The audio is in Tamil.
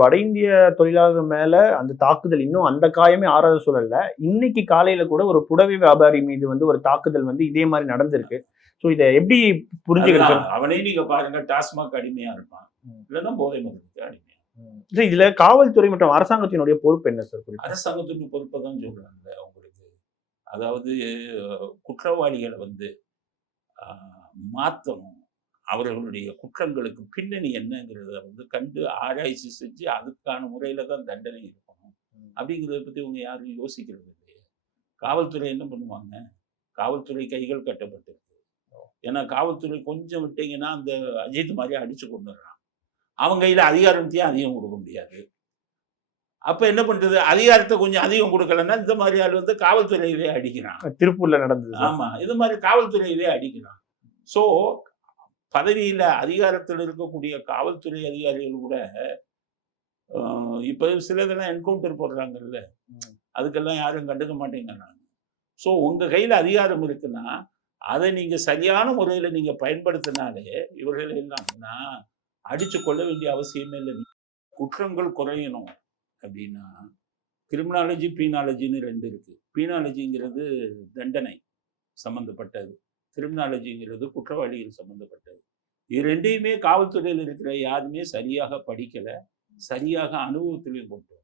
வட இந்திய தொழிலாளர்கள் மேல அந்த தாக்குதல் இன்னும் அந்த காயமே ஆறாத சூழல்ல இன்னைக்கு காலையில கூட ஒரு புடவை வியாபாரி மீது வந்து ஒரு தாக்குதல் வந்து இதே மாதிரி நடந்திருக்கு. ஸோ இதை எப்படி புரிஞ்சுக்கிறது? அவனே நீங்க பாருங்க, டாஸ்மாக் அடிமையா இருப்பான், இல்லைன்னா போதை மருந்துக்கு அடிமையா. இதுல காவல்துறை மற்றும் அரசாங்கத்தினுடைய பொறுப்பு என்ன சார்? அரசாங்கத்துக்கு பொறுப்பை தான் சொல்றாங்க அவங்களுக்கு. அதாவது குற்றவாளிகளை வந்து மாற்றணும், அவர்களுடைய குற்றங்களுக்கு பின்னணி என்னங்கிறத வந்து கண்டு ஆராய்ச்சி செஞ்சு அதுக்கான முறையில தான் தண்டனை இருக்கணும் அப்படிங்கிறத பத்தி இவங்க யாரும் யோசிக்கிறது இல்லையே. காவல்துறை என்ன பண்ணுவாங்க? காவல்துறை கைகள் கட்டப்பட்டிருக்கு. ஏன்னா காவல்துறை கொஞ்சம் விட்டீங்கன்னா அந்த அஜித் மாதிரி அடிச்சு கொண்டுறான். அவங்க கையில அதிகாரத்தையும் அதிகம் கொடுக்க முடியாது. அப்ப என்ன பண்றது? அதிகாரத்தை கொஞ்சம் அதிகம் கொடுக்கலன்னா இந்த மாதிரி ஆள் வந்து காவல்துறையவே அடிக்கிறான். திருப்பூர்ல நடந்தது. ஆமா, இது மாதிரி காவல்துறையவே அடிக்கிறான். ஸோ பதவியில அதிகாரத்தில் இருக்கக்கூடிய காவல்துறை அதிகாரிகள் கூட இப்ப சிலதெல்லாம் என்கவுண்டர் போடுறாங்கல்ல, அதுக்கெல்லாம் யாரும் கண்டுக்க மாட்டேங்கிறாங்க. ஸோ உங்க கையில அதிகாரம் இருக்குன்னா அதை நீங்க சரியான முறையில நீங்க பயன்படுத்தினாலே இவர்கள் எல்லாம் அடிச்சு கொள்ள வேண்டிய அவசியமே இல்லை. குற்றங்கள் குறையணும் அப்படின்னா கிரிமினாலஜி, பீனாலஜின்னு ரெண்டு இருக்கு. பீனாலஜிங்கிறது தண்டனை சம்பந்தப்பட்டது, கிரிமினாலஜிங்கிறது குற்றவாளிகள் சம்பந்தப்பட்டது. இது ரெண்டையுமே காவல்துறையில் இருக்கிற யாருமே சரியாக படிக்கல, சரியாக அனுபவத்திலையும் கொண்டு